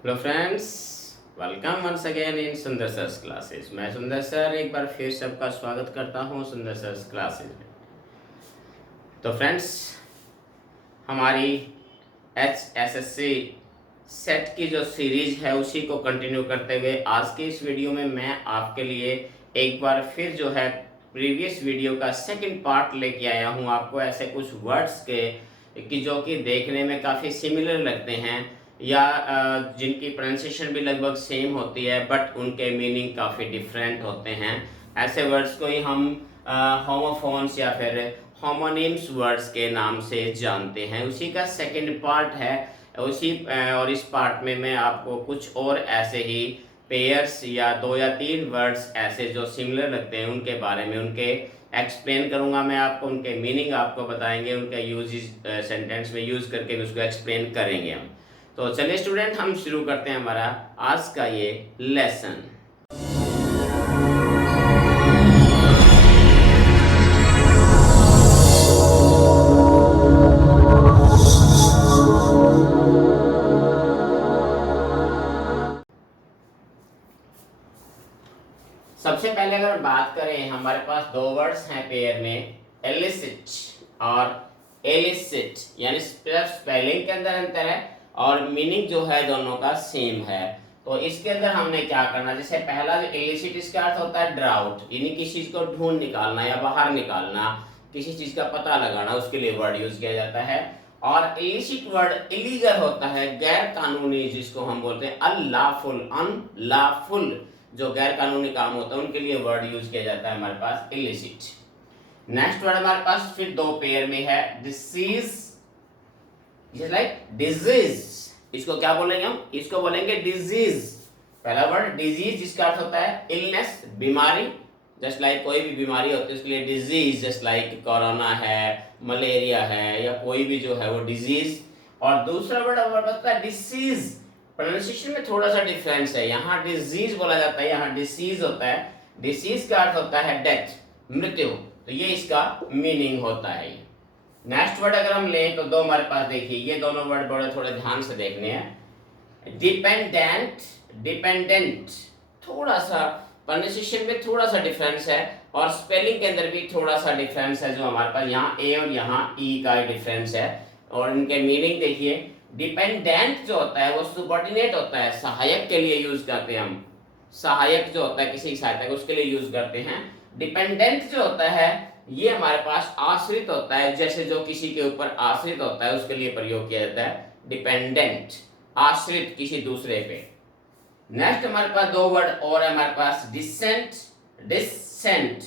Hello friends, welcome once again in Sundar sir's classes. मैं सुंदर sir एक बार फिर सबका स्वागत करता हूं सुंदर सर्स क्लासेस में। तो फ्रेंड्स, हमारी HSSC सेट की जो सीरीज है उसी को कंटिन्यू करते हुए आज के इस वीडियो में मैं आपके लिए एक बार फिर जो है प्रीवियस वीडियो का सेकंड पार्ट लेके आया हूं। आपको ऐसे कुछ वर्ड्स के कि जो कि देखने में काफ़ी सिमिलर लगते हैं या जिनकी प्रोनाउंसिएशन भी लगभग सेम होती है बट उनके मीनिंग काफ़ी डिफरेंट होते हैं। ऐसे वर्ड्स को ही हम होमोफोन्स या फिर होमोनिम्स वर्ड्स के नाम से जानते हैं। उसी का सेकंड पार्ट है। उसी और इस पार्ट में मैं आपको कुछ और ऐसे ही पेयर्स या 2 या 3 वर्ड्स ऐसे जो सिमिलर लगते हैं उनके बारे में उनके एक्सप्लेन करूंगा। मैं आपको उनके मीनिंग आपको बताएंगे, उनका यूज सेंटेंस में यूज़ करके उसको एक्सप्लेन करेंगे हम। तो चलिए स्टूडेंट, हम शुरू करते हैं हमारा आज का ये लेसन। सबसे पहले अगर बात करें, हमारे पास दो वर्ड्स हैं पेयर में, एलिसिट और एलिसिट, यानी स्पेलिंग के अंदर अंतर है और मीनिंग जो है दोनों का सेम है। तो इसके अंदर हमने क्या करना, जैसे पहला जो एलिसिट, इसका अर्थ होता है ड्राउट, यानी किसी चीज को ढूंढ निकालना या बाहर निकालना, किसी चीज का पता लगाना, उसके लिए वर्ड यूज किया जाता है। और इलिसिट वर्ड इलीगल होता है, गैर कानूनी, जिसको हम बोलते हैं अनलॉफुल, अनलॉफुल, जो गैर कानूनी काम होता है उनके लिए वर्ड यूज किया जाता है हमारे पास इलिसिट। नेक्स्ट वर्ड हमारे पास फिर दो पेयर में है, डिसीज, लाइक डिजीज। इसको क्या बोलेंगे हम? इसको बोलेंगे डिजीज। पहला वर्ड डिजीज, जिसका अर्थ होता है इलनेस, बीमारी, जस्ट लाइक कोई भी बीमारी होती है उसके लिए डिजीज, जस्ट लाइक कोरोना है, मलेरिया है, या कोई भी जो है वो डिजीज। और दूसरा वर्ड हमारे पास होता है डिसीज। प्रोनाउंसिएशन में थोड़ा सा डिफरेंस है, यहाँ डिजीज बोला जाता है, यहाँ डिसीज होता है। डिसीज का अर्थ होता है डेथ, मृत्यु, तो ये इसका मीनिंग होता है। नेक्स्ट वर्ड अगर हम लें तो दो हमारे पास, देखिए ये दोनों वर्ड बड़े थोड़े ध्यान से देखने हैं। डिपेंडेंट, डिपेंडेंट, थोड़ा सा प्रोनाउंसिएशन में थोड़ा सा डिफरेंस है और स्पेलिंग के अंदर भी थोड़ा सा डिफरेंस है, जो हमारे पास यहाँ ए और यहाँ ई का डिफरेंस है। और इनके मीनिंग देखिए, डिपेंडेंट जो होता है वो सुबॉर्डिनेट होता है, सहायक के लिए यूज करते हैं हम, सहायक जो होता है किसी की सहायता के उसके लिए यूज करते हैं। डिपेंडेंट जो होता है ये हमारे पास आश्रित होता है, जैसे जो किसी के ऊपर आश्रित होता है उसके लिए प्रयोग किया जाता है डिपेंडेंट, आश्रित किसी दूसरे पे। नेक्स्ट हमारे पास दो वर्ड और है हमारे पास, डिसेंट, डिसेंट,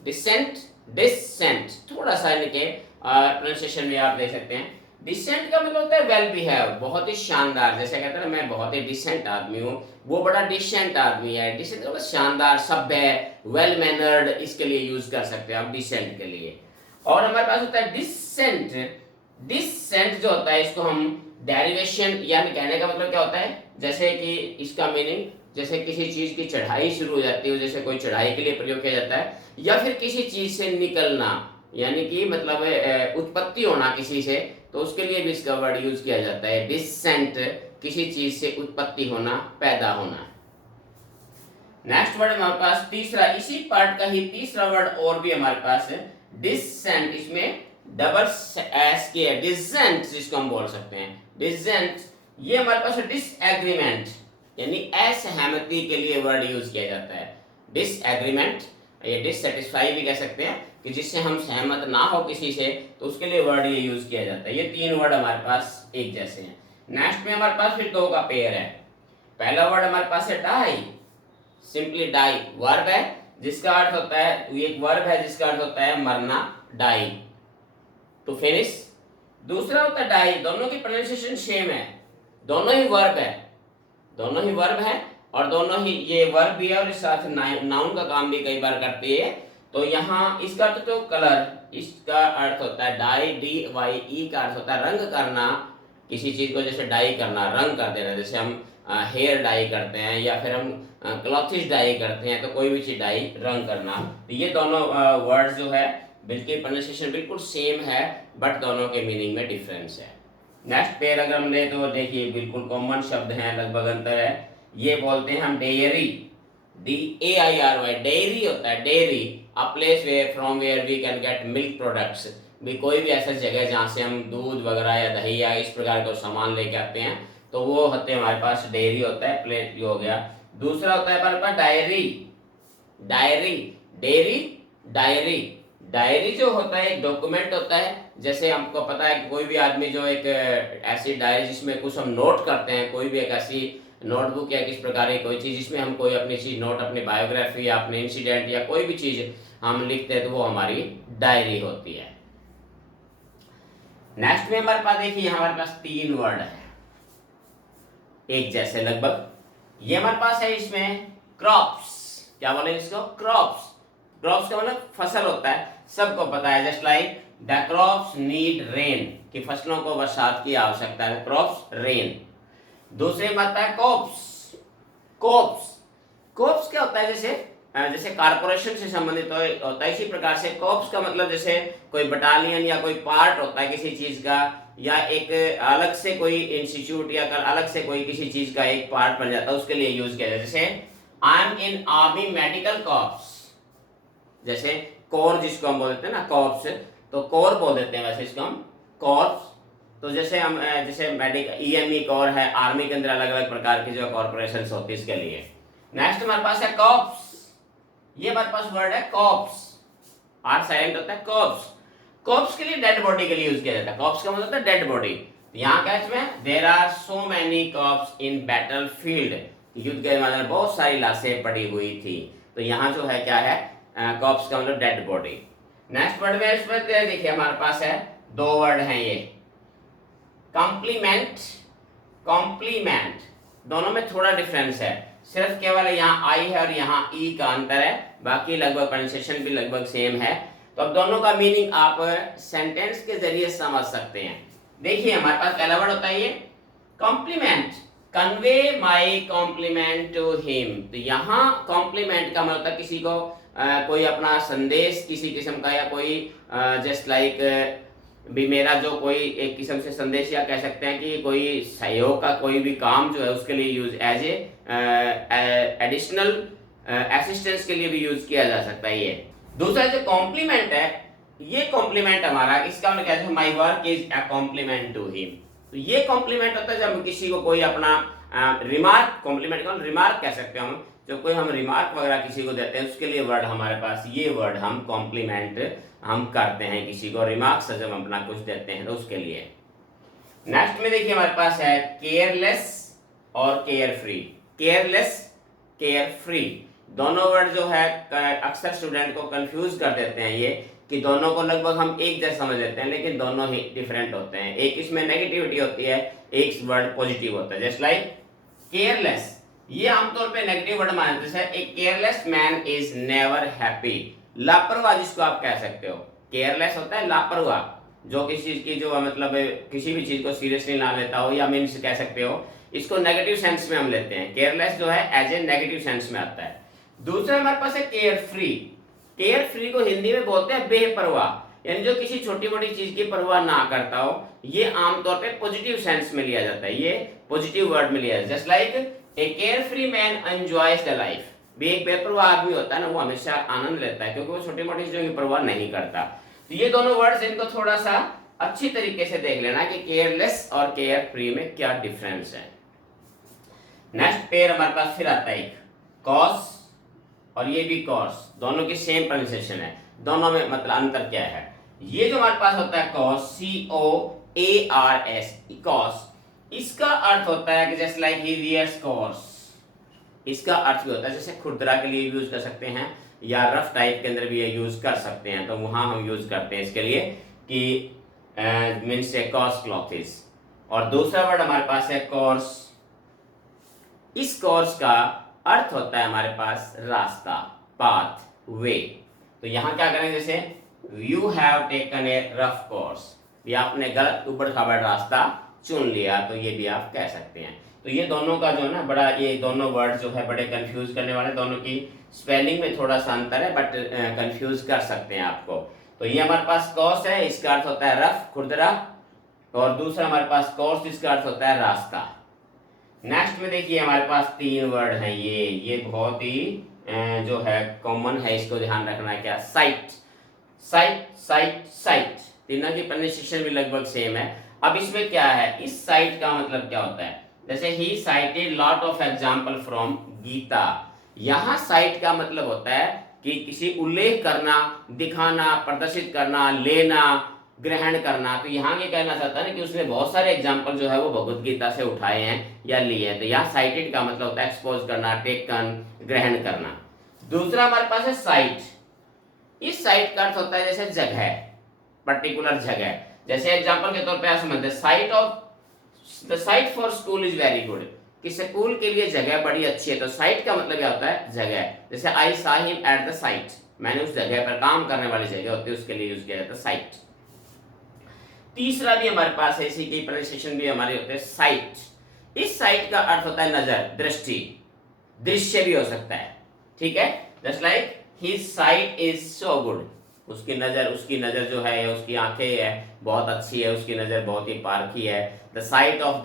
डिसेंट, डिसेंट, थोड़ा सा इनके प्रोनाउंसिएशन में आप देख सकते हैं। डिसेंट का मतलब होता है वेल बिहेव, बहुत ही शानदार, जैसे कहते हैं ना मैं बहुत ही डिसेंट आदमी हूँ, वो बड़ा डिसेंट आदमी है। डिसेंट मतलब शानदार, सभ्य, वेल मैनर्ड, इसके लिए यूज कर सकते हैं आप डिसेंट के लिए। और हमारे पास होता है डिसेंट। डिसेंट जो होता है इसको हम डेरिवेशन, यानी कहने का मतलब क्या होता है, जैसे कि इसका मीनिंग, जैसे किसी चीज की चढ़ाई शुरू हो जाती है, जैसे कोई चढ़ाई के लिए प्रयोग किया जाता है, या फिर किसी चीज से निकलना, यानी कि मतलब उत्पत्ति होना किसी से, तो उसके लिए भी इसका वर्ड यूज किया जाता है डिसेंट, किसी चीज से उत्पत्ति होना, पैदा होना। नेक्स्ट वर्ड हमारे पास तीसरा, इसी पार्ट का ही तीसरा वर्ड और भी हमारे पास है, डिसेंट, इसमें डबल एस के है, डिसेंट जिसको हम बोल सकते हैं डिसेंट। ये हमारे पास है डिसएग्रीमेंट, यानी असहमति के लिए वर्ड यूज किया जाता है डिसएग्रीमेंट, ये डिससेटिस्फाई भी कह सकते हैं कि जिससे हम सहमत ना हो किसी से, तो उसके लिए वर्ड ये यूज किया जाता है। ये तीन वर्ड हमारे पास एक जैसे हैं। नेक्स्ट में हमारे पास फिर दो का पेयर है। पहला वर्ड हमारे पास है डाई, सिंपली डाई, वर्ब है जिसका अर्थ होता है, एक वर्ब है जिसका अर्थ होता है मरना, डाई, टू फिनिश। दूसरा होता है डाई, दोनों की प्रोनाउंसिएशन सेम है, दोनों ही वर्ब है, दोनों ही वर्ब है और दोनों ही ये वर्ब भी है और इस साथ नाउन का काम भी कई बार करती है। तो यहाँ इसका अर्थ तो कलर, इसका अर्थ होता है डाई, डी वाई ई का अर्थ होता है रंग करना, किसी चीज को जैसे डाई करना, रंग कर देना, जैसे हम हेयर डाई करते हैं या फिर हम क्लॉथिस डाई करते हैं, तो कोई भी चीज डाई, रंग करना। तो ये दोनों वर्ड जो है बिल्कुल प्रोनाउंसिएशन बिल्कुल सेम है बट दोनों के मीनिंग में डिफरेंस है। नेक्स्ट पेयर अगर हम ले तो देखिए बिल्कुल कॉमन शब्द हैं, लगभग अंतर है। ये बोलते हैं हम डेयरी, DAIRY, डेयरी होता है dairy, a place where from where we can get milk products, भी कोई भी ऐसा जगह जहाँ से हम दूध वगैरह या दही या इस प्रकार का सामान लेके आते हैं, तो वो होते हैं हमारे पास डेयरी होता है, प्लेस जो हो गया। दूसरा होता है हमारे पास diary, diary, dairy, diary. Diary जो होता है एक डॉक्यूमेंट होता है, जैसे हमको पता है कि कोई भी आदमी जो एक ऐसी डायरी जिसमें कुछ हम नोट करते हैं, कोई भी एक ऐसी नोटबुक या किस प्रकार की कोई चीज़ जिसमें हम कोई अपनी चीज़ नोट, अपनी बायोग्राफी या अपने इंसिडेंट या कोई भी चीज़ हम लिखते हैं, तो वो हमारी डायरी होती है। नेक्स्ट में हमारे पास देखिए हमारे पास 3 वर्ड है एक जैसे लगभग। ये हमारे पास है इसमें क्रॉप्स, क्या बोले इसको, क्रॉप्स। क्रॉप्स का मतलब फसल होता है, सबको पता है। Just like the crops need rain, कि फसलों को बरसात की आवश्यकता है, क्रॉप्स रेन। दूसरे में आता है कॉप्स, कॉप्स। कॉप्स क्या होता है, जैसे कारपोरेशन से संबंधित होता है, इसी प्रकार से कॉप्स का मतलब जैसे कोई बटालियन या कोई पार्ट होता है किसी चीज का, या एक अलग से कोई इंस्टीट्यूट या अलग से कोई किसी चीज का एक पार्ट बन जाता है, उसके लिए यूज किया जाता है। जैसे I am in army medical corps, जैसे कोर जिसको हम बोल देते हैं ना कॉप्स, तो कोर बोल देते हैं वैसे इसको हम कॉर्प्स। तो जैसे हम जैसे मेडिकल EME कोर है, आर्मी के अंदर अलग अलग प्रकार की जो कॉर्पोरेशन होती है इसके लिए। नेक्स्ट हमारे पास है कॉप्स, ये हमारे पास वर्ड है कॉप्स, आर साइलेंट होता है कॉप्स। कॉप्स के लिए डेड बॉडी के लिए यूज किया जाता है, कॉप्स का मतलब होता है डेड बॉडी। यहाँ क्या इसमें there are so many corps in battle field, युद्ध के मैदान में बहुत सारी लाशें पड़ी हुई थी, तो यहाँ जो है क्या है, कॉप्स का मतलब डेड बॉडी। नेक्स्ट वर्ड में इसमें देखिए हमारे पास है 2 वर्ड हैं ये, कॉम्प्लीमेंट, कॉम्प्लीमेंट। दोनों में थोड़ा डिफरेंस है, सिर्फ केवल यहाँ आई है और यहाँ ई का अंतर है, बाकी लगभग प्रोनाउंसिएशन भी लगभग सेम है। तो अब दोनों का मीनिंग आप सेंटेंस के जरिए समझ सकते हैं। देखिए हमारे पास पहला वर्ड होता है ये compliment, convey my compliment to him. तो यहाँ कॉम्प्लीमेंट का मतलब किसी को कोई अपना संदेश किसी किस्म का, या कोई जस्ट लाइक भी मेरा जो कोई एक किस्म से संदेश, या कह सकते हैं कि कोई सहयोग का कोई भी काम जो है उसके लिए use as a additional assistance के लिए भी यूज किया जा सकता है ये। दूसरा जो कॉम्प्लीमेंट है, ये कॉम्प्लीमेंट हमारा इसका मतलब क्या है, my work is a complement to him. तो ये कॉम्प्लीमेंट होता है जब किसी को कोई अपना रिमार्क, कॉम्प्लीमेंट का रिमार्क कह सकते हैं हम, जो कोई हम रिमार्क वगैरह किसी को देते हैं उसके लिए वर्ड हमारे पास ये वर्ड हम कॉम्प्लीमेंट हम करते हैं किसी को, रिमार्क से जब अपना कुछ देते हैं तो उसके लिए। नेक्स्ट में देखिए हमारे पास है केयरलेस और care free. Careless, care free, दोनों वर्ड जो है अक्सर स्टूडेंट को कंफ्यूज कर देते हैं ये, कि दोनों को लगभग हम एक जैसा समझ लेते हैं, लेकिन दोनों ही डिफरेंट होते हैं। एक इसमें नेगेटिविटी होती है, एक वर्ड पॉजिटिव होता है। जस्ट लाइक केयरलेस, ये आमतौर पे नेगेटिव वर्ड माना जाता है। एक careless man is never happy, लापरवाह जिसको आप कह सकते हो। केयरलेस होता है लापरवाह, जो किसी चीज की जो मतलब किसी भी चीज को सीरियसली ना लेता हो, या मीन्स कह सकते हो इसको नेगेटिव सेंस में हम लेते हैं। केयरलेस जो है एज ए नेगेटिव सेंस में आता है। दूसरा हमारे पास है केयर फ्री। केयर फ्री को हिंदी में बोलते हैं बेपरवाह, यानी जो किसी छोटी मोटी चीज की परवाह ना करता हो। ये आमतौर पे पॉजिटिव सेंस में लिया जाता है, ये पॉजिटिव वर्ड में लिया जाता है। Just like a care free man enjoys the life, भी एक बेपरवाह आदमी होता है ना, वो हमेशा आनंद लेता है क्योंकि वो छोटी मोटी चीजों की परवाह नहीं करता। तो ये दोनों वर्ड्स इनको थोड़ा सा अच्छी तरीके से देख लेना कि केयरलेस और केयर फ्री में क्या डिफरेंस है। नेक्स्ट पेयर हमारे पास फिर आता है एक कॉस, और ये भी कॉस, दोनों की सेम प्रोनाउंसिएशन है। दोनों में मतलब अंतर क्या है, ये जो हमारे पास होता है कॉस, COARS, कॉस, इसका अर्थ होता है कि just like he wears cause. इसका अर्थ भी होता है जैसे खुरदरा के लिए यूज कर सकते हैं, या रफ टाइप के अंदर भी ये यूज कर सकते हैं, तो वहां हम यूज करते हैं इसके लिए कि मीन्स ए कॉस क्लॉथेस। और दूसरा वर्ड हमारे पास है कोर्स। इस कोर्स का अर्थ होता है हमारे पास रास्ता, पाथ, वे। तो यहाँ क्या करेंगे, जैसे you have taken a rough course, ये आपने गलत ऊबड़ खाबड़ रास्ता चुन लिया, तो ये भी आप कह सकते हैं। तो ये दोनों का जो है ना बड़ा, ये दोनों वर्ड जो है बड़े कंफ्यूज करने वाले, दोनों की स्पेलिंग में थोड़ा सा अंतर है, बट कंफ्यूज कर सकते हैं आपको। तो ये हमारे पास कॉस है, इसका अर्थ होता है रफ, खुरदरा। और दूसरा हमारे पास कोर्स, जिसका अर्थ होता है रास्ता। नेक्स्ट में देखिए हमारे पास 3 वर्ड हैं, ये बहुत ही जो है कॉमन है, इसको ध्यान रखना है। क्या? साइट, साइट, साइट, साइट, तीनों की प्रोनाउंसिएशन भी लगभग सेम है। अब इसमें क्या है, इस साइट का मतलब क्या होता है? जैसे ही cited lot of example from Gita, यहाँ साइट का मतलब होता है कि किसी उल्लेख करना, दिखाना, प्रदर्शित करना, लेना, ग्रहण करना। तो यहाँ ये कहना चाहता है ना कि उसने बहुत सारे एग्जाम्पल जो है वो भगवत गीता से उठाए हैं या लिए हैं। तो यहाँ साइटेड का मतलब होता है एक्सपोज करना, टेकन, ग्रहण करना। दूसरा हमारे पास है साइट। इस साइट का अर्थ होता है जैसे जगह, पर्टिकुलर जगह। जैसे एग्जाम्पल के तौर पे आप समझते हैं, site of the site for school is very good, कि स्कूल के लिए जगह बड़ी अच्छी है। तो साइट का मतलब क्या होता है? जगह। जैसे आई सा हिम एट द साइट, मैंने उस जगह पर, काम करने वाली जगह होती है उसके लिए यूज किया जाता है साइट। तीसरा भी हमारे पास है, इसी की प्रोनाउंसिएशन भी हमारे होते हैं साइट। इस साइट का अर्थ होता है नजर, दृष्टि, दृश्य भी हो सकता है। ठीक है, just like his site is so good, उसकी नजर जो है, उसकी आंखें है बहुत अच्छी है, उसकी नजर बहुत ही पारखी है। The sight of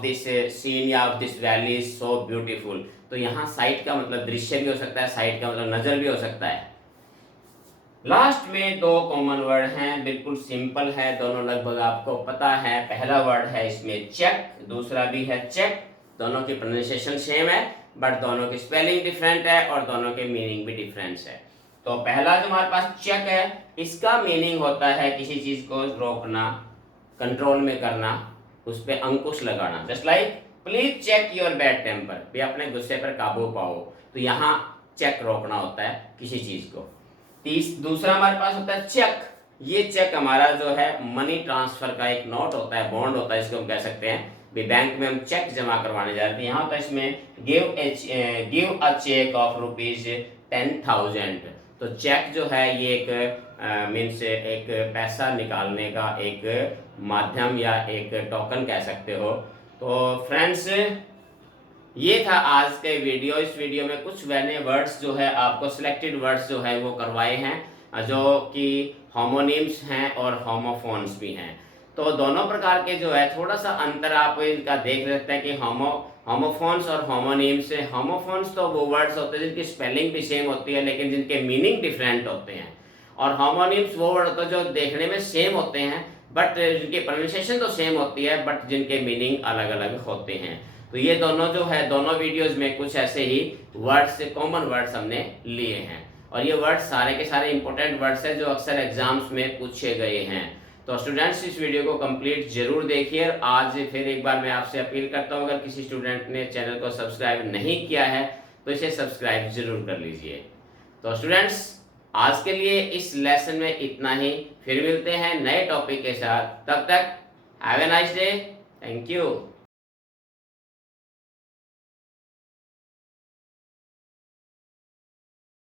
this scene या of this valley is so beautiful. तो यहाँ साइट का मतलब दृश्य भी हो सकता है, साइट का मतलब नजर भी हो सकता है। लास्ट में 2 कॉमन वर्ड हैं, बिल्कुल सिंपल है, दोनों लगभग आपको पता है। पहला वर्ड है इसमें चेक, दूसरा भी है चेक। दोनों की प्रोनाउंसिएशन सेम है, बट दोनों की स्पेलिंग डिफरेंट है और दोनों के मीनिंग भी डिफरेंट है। तो पहला जो हमारे पास चेक है, इसका मीनिंग होता है किसी चीज को रोकना, कंट्रोल में करना, उस पर अंकुश लगाना। Just like please check your bad temper, भी अपने गुस्से पर काबू पाओ। तो यहाँ चेक रोकना होता है किसी चीज को। दूसरा हमारे पास होता है चेक। ये चेक हमारा जो है मनी ट्रांसफर का एक नोट होता है, बॉन्ड होता है, इसको हम कह सकते हैं। बैंक में हम चेक जमा करवाने जाते हैं, यहाँ पर इसमें गिव अ चेक ऑफ ₹10,000। तो चेक जो है ये एक मीन्स एक पैसा निकालने का एक माध्यम या एक टोकन कह सकते हो। तो फ्रेंड्स, ये था आज के वीडियो। इस वीडियो में कुछ नए वर्ड्स जो है आपको सिलेक्टेड वर्ड्स जो है वो करवाए हैं, जो कि होमोनिम्स हैं और होमोफोन्स भी हैं। तो दोनों प्रकार के जो है थोड़ा सा अंतर आप इनका देख सकते हैं कि होमोफोन्स और होमोनिम्स। होमोफोन्स तो वो वर्ड्स होते हैं जिनकी स्पेलिंग भी सेम होती है लेकिन जिनके मीनिंग डिफरेंट होते हैं, और होमोनिम्स वो वर्ड होते हैं जो देखने में सेम होते हैं बट जिनकी प्रोनाउंसिएशन तो सेम होती है बट जिनके मीनिंग अलग अलग होते हैं। तो ये दोनों जो है, दोनों वीडियोस में कुछ ऐसे ही वर्ड्स, कॉमन वर्ड्स हमने लिए हैं, और ये वर्ड्स सारे के सारे इंपॉर्टेंट वर्ड्स हैं जो अक्सर एग्जाम्स में पूछे गए हैं। तो स्टूडेंट्स, इस वीडियो को कंप्लीट जरूर देखिए। आज फिर एक बार मैं आपसे अपील करता हूँ, अगर किसी स्टूडेंट ने चैनल को सब्सक्राइब नहीं किया है तो इसे सब्सक्राइब जरूर कर लीजिए। तो स्टूडेंट्स, आज के लिए इस लेसन में इतना ही, फिर मिलते हैं नए टॉपिक के साथ। तब तक have a nice day, thank you.